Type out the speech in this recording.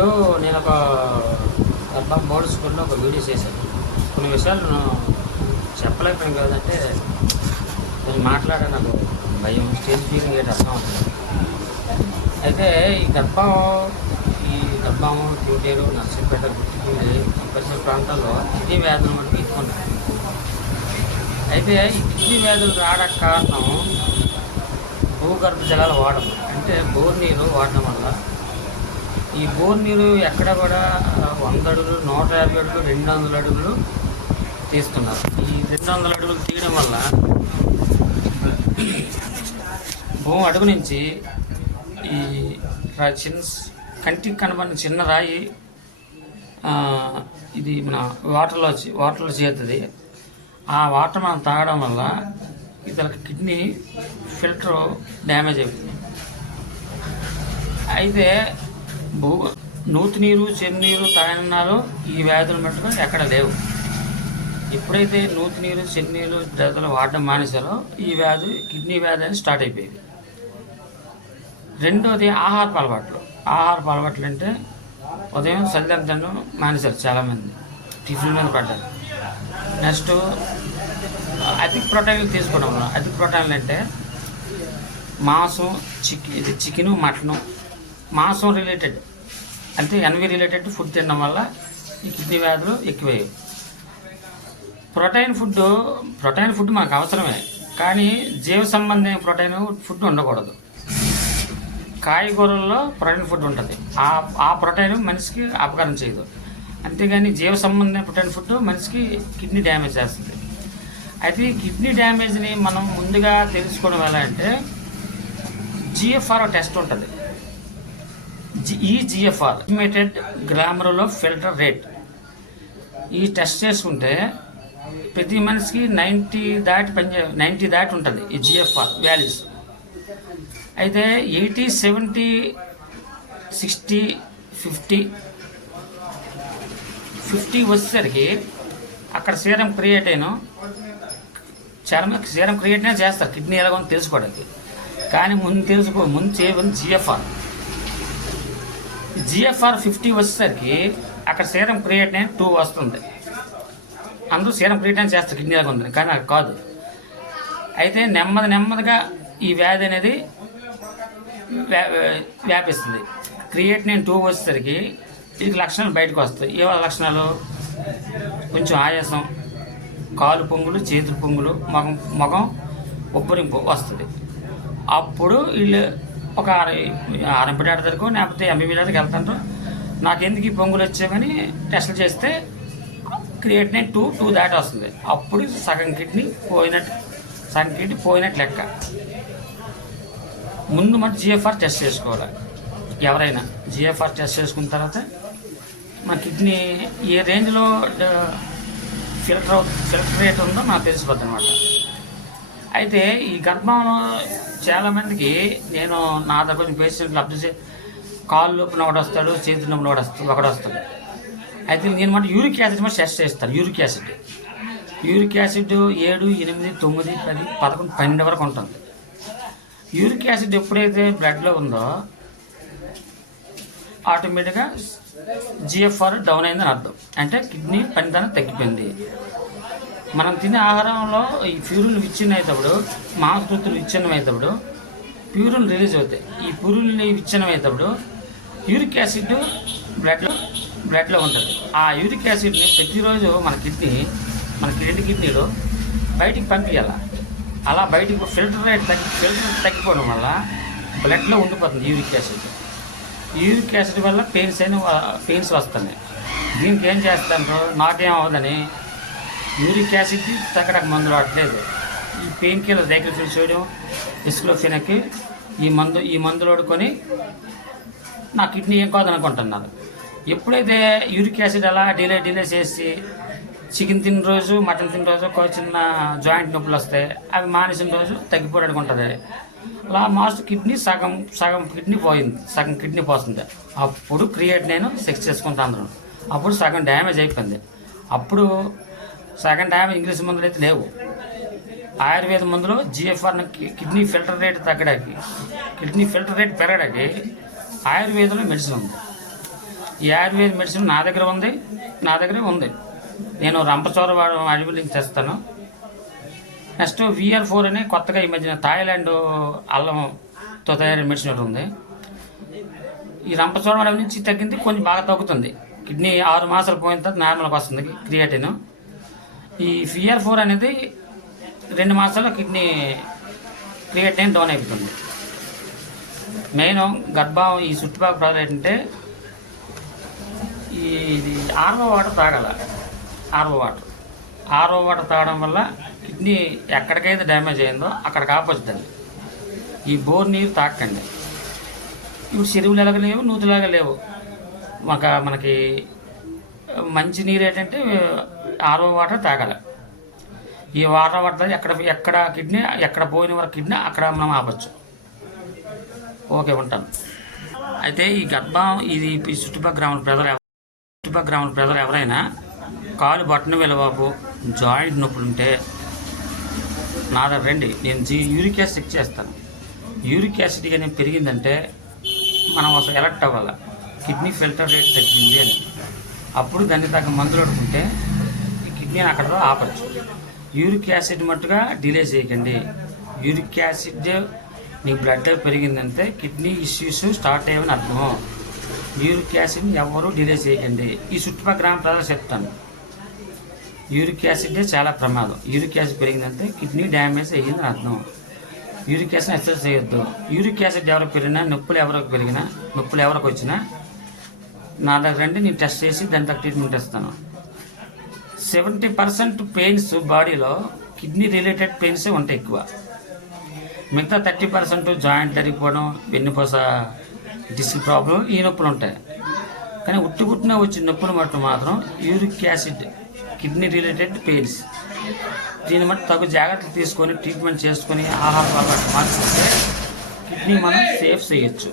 ఇప్పుడు నేను ఒక మోడల్ స్కూల్లో ఒక వీడియో చేశాను. కొన్ని విషయాలు నేను చెప్పలేకపోయాను కదంటే కొంచెం మాట్లాడే నాకు భయం, స్టేజ్ ఫీలింగ్ ఏంటి అర్థం అవుతుంది. అయితే ఈ గర్భం ట్యూటేరు, నర్సీపేట, గుర్తిపల్లి ఈ పరిసర ప్రాంతాల్లో కిడ్నీ వ్యాధులు మనకి ఎక్కున్నాయి. అయితే ఈ కిడ్నీ వ్యాధులు రావడానికి కారణం భూగర్భ జలాలు వాడడం, అంటే బోర్ నీరు వాడడం వల్ల. ఈ బోర్ నీరు ఎక్కడ కూడా 100 అడుగులు, 150 అడుగులు, 200 అడుగులు తీస్తున్నారు. ఈ 200 అడుగులు తీయడం వల్ల భూమి అడుగు నుంచి ఈ చిన్న కంటికి కనబడిన చిన్న రాయి ఇది మన వాటర్లో చేరుతుంది. ఆ వాటర్ మనం తాగడం వల్ల ఇతనికి కిడ్నీ ఫిల్టర్ డ్యామేజ్ అయిపోయింది. అయితే నూతి నీరు, చెన్నీరు తాగినారు ఈ వ్యాధులు మట్టుగా ఎక్కడ లేవు. ఎప్పుడైతే నూతి నీరు, చెన్నీరు వ్యాధులు వాడడం మానేశారో ఈ వ్యాధి, కిడ్నీ వ్యాధి అని స్టార్ట్ అయిపోయింది. రెండోది ఆహారపు అలవాట్లు అంటే ఉదయం చల్లంతను మానేశారు చాలామంది, టిఫిన్ మీద పడ్డారు. నెక్స్ట్ అధిక ప్రోటీన్లు తీసుకోవడం వల్ల, అధిక ప్రోటీన్లు అంటే మాంసం, చికెను, మటను, మాంసం రిలేటెడ్ అంటే ఎన్వి రిలేటెడ్ ఫుడ్ తినడం వల్ల ఈ కిడ్నీ వ్యాధులు ఎక్కువయ్యాయి. ప్రోటీన్ ఫుడ్ మనకు అవసరమే, కానీ జీవ సంబంధమైన ప్రోటీన్ ఫుడ్ ఉండకూడదు. కాయగూరల్లో ప్రోటీన్ ఫుడ్ ఉంటుంది, ఆ ప్రోటీన్ మనిషికి అపకారం చేయదు. అంతేగాని జీవ సంబంధమైన ప్రోటీన్ ఫుడ్ మనిషికి కిడ్నీ డ్యామేజ్ చేస్తుంది. అయితే ఈ కిడ్నీ డ్యామేజ్ని మనం ముందుగా తెలుసుకోవడం ఎలా అంటే GFR టెస్ట్ ఉంటుంది. ఈ GFR ఎస్టిమేటెడ్ గ్రామర్లో ఫిల్టర్ రేట్. ఈ టెస్ట్ చేసుకుంటే ప్రతి మనిషికి 90 దాటి ఉంటుంది ఈ GFR వాల్యూస్. అయితే 80, 70, 60, 50 వచ్చేసరికి అక్కడ సీరం క్రియేటైన్ చేస్తారు కిడ్నీ ఎలాగో తెలుసుకోవడానికి. కానీ ముందు చేయబోతుంది GFR 50 వచ్చేసరికి అక్కడ సీరం క్రియేటైన్ 2 వస్తుంది. అందరూ సీరం క్రియేటైన్ చేస్తారు కిడ్నీ ఎలాగ ఉందని, కానీ అది కాదు. అయితే నెమ్మదిగా ఈ వ్యాధి అనేది వ్యాపిస్తుంది. క్రియేటినిన్ 2 వచ్చేసరికి వీటికి లక్షణాలు బయటకు వస్తాయి. ఏ లక్షణాలు? కొంచెం ఆయాసం, కాలు పొంగులు, చేతులు పొంగులు, ముఖం ఉబ్బరింపు వస్తుంది. అప్పుడు వీళ్ళు ఒక ఆర్ఎంపీ డాక్టర్ దగ్గరకు లేకపోతే ఎంబీబీ డాక్టర్కి వెళ్తారు. నాకెందుకు ఈ పొంగులు వచ్చామని టెస్టులు చేస్తే క్రియేటినిన్ 2 దాటి వస్తుంది. అప్పుడు సగం కిడ్నీ పోయినట్టు లెక్క. ముందు మనం GFR టెస్ట్ చేసుకోవాలి. ఎవరైనా GFR టెస్ట్ చేసుకున్న తర్వాత మన కిడ్నీ ఏ రేంజ్లో ఫిల్టర్ రేట్ ఉందో మనకు తెలిసిపోద్ది అనమాట. అయితే ఈ గర్భంలో చాలామందికి నేను నా దగ్గర కొంచెం పేషెంట్లు అబ్జర్వ్ చేసి కాళ్ళు నొప్పున ఒకటి వస్తాడు, చేతి నొప్పున ఒకటి వస్తాడు. అయితే నేను మాట యూరిక్ యాసిడ్ మాట టెస్ట్ చేస్తాను. యూరిక్ యాసిడ్ 7, 8, 9, 10, 11, 12 వరకు ఉంటుంది. యూరిక్ యాసిడ్ ఎప్పుడైతే బ్లడ్లో ఉందో ఆటోమేటిక్గా GFR డౌన్ అయిందని అర్థం. అంటే కిడ్నీ పనితనం తగ్గిపోయింది. మనం తినే ఆహారంలో ఈ ప్యూరిన్లు విచ్ఛిన్నం అయ్యేటప్పుడు, మాంసకృతులు విచ్ఛిన్నం అయ్యేటప్పుడు ప్యూరిన్ రిలీజ్ అవుతాయి. ఈ ప్యూరిన్లు విచ్ఛిన్నం అయ్యేటప్పుడు యూరిక్ యాసిడ్ బ్లడ్లో ఉంటుంది. ఆ యూరిక్ యాసిడ్ని ప్రతిరోజు మన 2 కిడ్నీలు బయటికి పంపించాలి. అలా బయటికి ఫిల్టర్ తగ్గిపోవడం వల్ల బ్లడ్లో ఉండిపోతుంది యూరిక్ యాసిడ్ వల్ల పెయిన్స్ వస్తున్నాయి. దీనికి ఏం చేస్తాను, నాకేం అవ్వదని యూరిక్ యాసిడ్ తగ్గడానికి మందులు వాడట్లేదు. ఈ పెయిన్ కిల్లర్ డైక్లోఫెనాక్ సోడియం, డిస్క్లోఫెనాక్ ఈ మందులు వాడుకొని నా కిడ్నీ ఏం కాదనుకుంటున్నారు. ఎప్పుడైతే యూరిక్ యాసిడ్ అలా డిలే చేసి చికెన్ తిన్న రోజు, మటన్ తిన్న రోజు చిన్న జాయింట్ నొప్పులు వస్తాయి, అవి మానేసిన రోజు తగ్గిపోవడానికి ఉంటుంది. అలా మాస్టర్ కిడ్నీ సగం కిడ్నీ పోయింది, సగం కిడ్నీ పోతుంది. అప్పుడు క్రియేటినిన్ సెక్స్ చేసుకుంటా అందరం. అప్పుడు సగం డ్యామేజ్ అయిపోయింది. అప్పుడు సగం డ్యామేజ్ ఇంగ్లీష్ మందులు అయితే లేవు. ఆయుర్వేద మందులో GFR కిడ్నీ ఫిల్టర్ రేట్ తగ్గడానికి, కిడ్నీ ఫిల్టర్ రేట్ పెరగడానికి ఆయుర్వేదంలో మెడిసిన్ ఉంది. ఈ ఆయుర్వేద మెడిసిన్ నా దగ్గర ఉంది. నేను రంపచోర అడవి నుంచి తెస్తాను. నెక్స్ట్ VR4 అనే కొత్తగా ఈ మధ్యన థాయిలాండ్ అల్లంతో తయారైన మెడిసిన్ ఒకటి ఉంది. ఈ రంపచోడ అడవి నుంచి తగ్గింది, కొంచెం బాగా తగ్గుతుంది. కిడ్నీ 6 మాసాలు పోయిన తర్వాత నార్మల్గా వస్తుంది క్రియేటిన్. ఈ VR4 అనేది 2 మాసాల్లో కిడ్నీ క్రియేటిన్ డౌన్ అయిపోతుంది. మెయిన్ గర్భం ఈ చుట్టుపక్కల ప్రజలు ఏంటంటే ఇది ఆర్ఓ వాటర్ తాగాల. ఆర్ఓ వాటర్ తాగడం వల్ల కిడ్నీ ఎక్కడికైతే డ్యామేజ్ అయిందో అక్కడికి ఆపొద్దండి. ఈ బోర్ నీరు తాకండి. ఇప్పుడు చెరువులు ఎలాగ లేవు, నూతులాగా లేవు. మనకి మంచి నీరు ఏంటంటే ఆర్ఓ వాటర్ తాగాలి. ఈ వాటర్ వాటర్ ఎక్కడ కిడ్నీ ఎక్కడ పోయిన వరకు కిడ్నీ అక్కడ మనం ఆపచ్చు. ఓకే, ఉంటాను. అయితే ఈ గర్భం ఇది చుట్టుపక్కల గ్రామాల ప్రజలు ఎవరైనా కాలు బట్టన వెలవాపు జాయింట్ నొప్పులు ఉంటే నా దగ్గర రండి. నేను యూరిక్ యాసిడ్ చెక్ చేస్తాను. యూరిక్ యాసిడ్ కానీ పెరిగిందంటే మనం అసలు ఎలర్ట్ అవ్వాలి, కిడ్నీ ఫిల్టర్ రేట్ తగ్గింది అని. అప్పుడు దాన్ని తగ్గ మందులు అడుకుంటే ఈ కిడ్నీని అక్కడతో ఆపచ్చు. యూరిక్ యాసిడ్ మట్టుగా డిలే చేయకండి. యూరిక్ యాసిడ్ నీ బ్లడ్ పెరిగిందంటే కిడ్నీ ఇష్యూస్ స్టార్ట్ అయ్యని అర్థం. యూరిక్ యాసిడ్ని ఎవరూ డిలే చేయకండి. ఈ చుట్టుపక్కల గ్రామ ప్రజలు చెప్తాను, యూరిక్ యాసిడ్ చాలా ప్రమాదం. యూరిక్ యాసిడ్ పెరిగిందంటే కిడ్నీ డ్యామేజ్ అయ్యిందని అర్థం. యూరిక్ యాసిడ్ ఎక్సర్సైజ్ చేయొద్దు. యూరిక్ యాసిడ్ ఎవరికి పెరిగినా, నొప్పులు ఎవరికి వచ్చినా నా దగ్గర రండి, నేను టెస్ట్ చేసి దాని తగ్గ ట్రీట్మెంట్ ఇస్తాను. 70% పెయిన్స్ బాడీలో కిడ్నీ రిలేటెడ్ పెయిన్స్ ఉంటాయి ఎక్కువ. మిగతా 30% జాయింట్ జరిగిపోవడం, వెన్నుపూస డిస్క్ ప్రాబ్లం, ఈ నొప్పులు ఉంటాయి. కానీ ఉట్టుకుట్టిన వచ్చిన నొప్పులు మాత్రం uric acid kidney related pains. దీన్ని బట్టి తగు జాగ్రత్తలు తీసుకొని ట్రీట్మెంట్ చేసుకొని ఆహార అలవాటు మార్చుకుంటే కిడ్నీ మనం సేఫ్ చేయొచ్చు.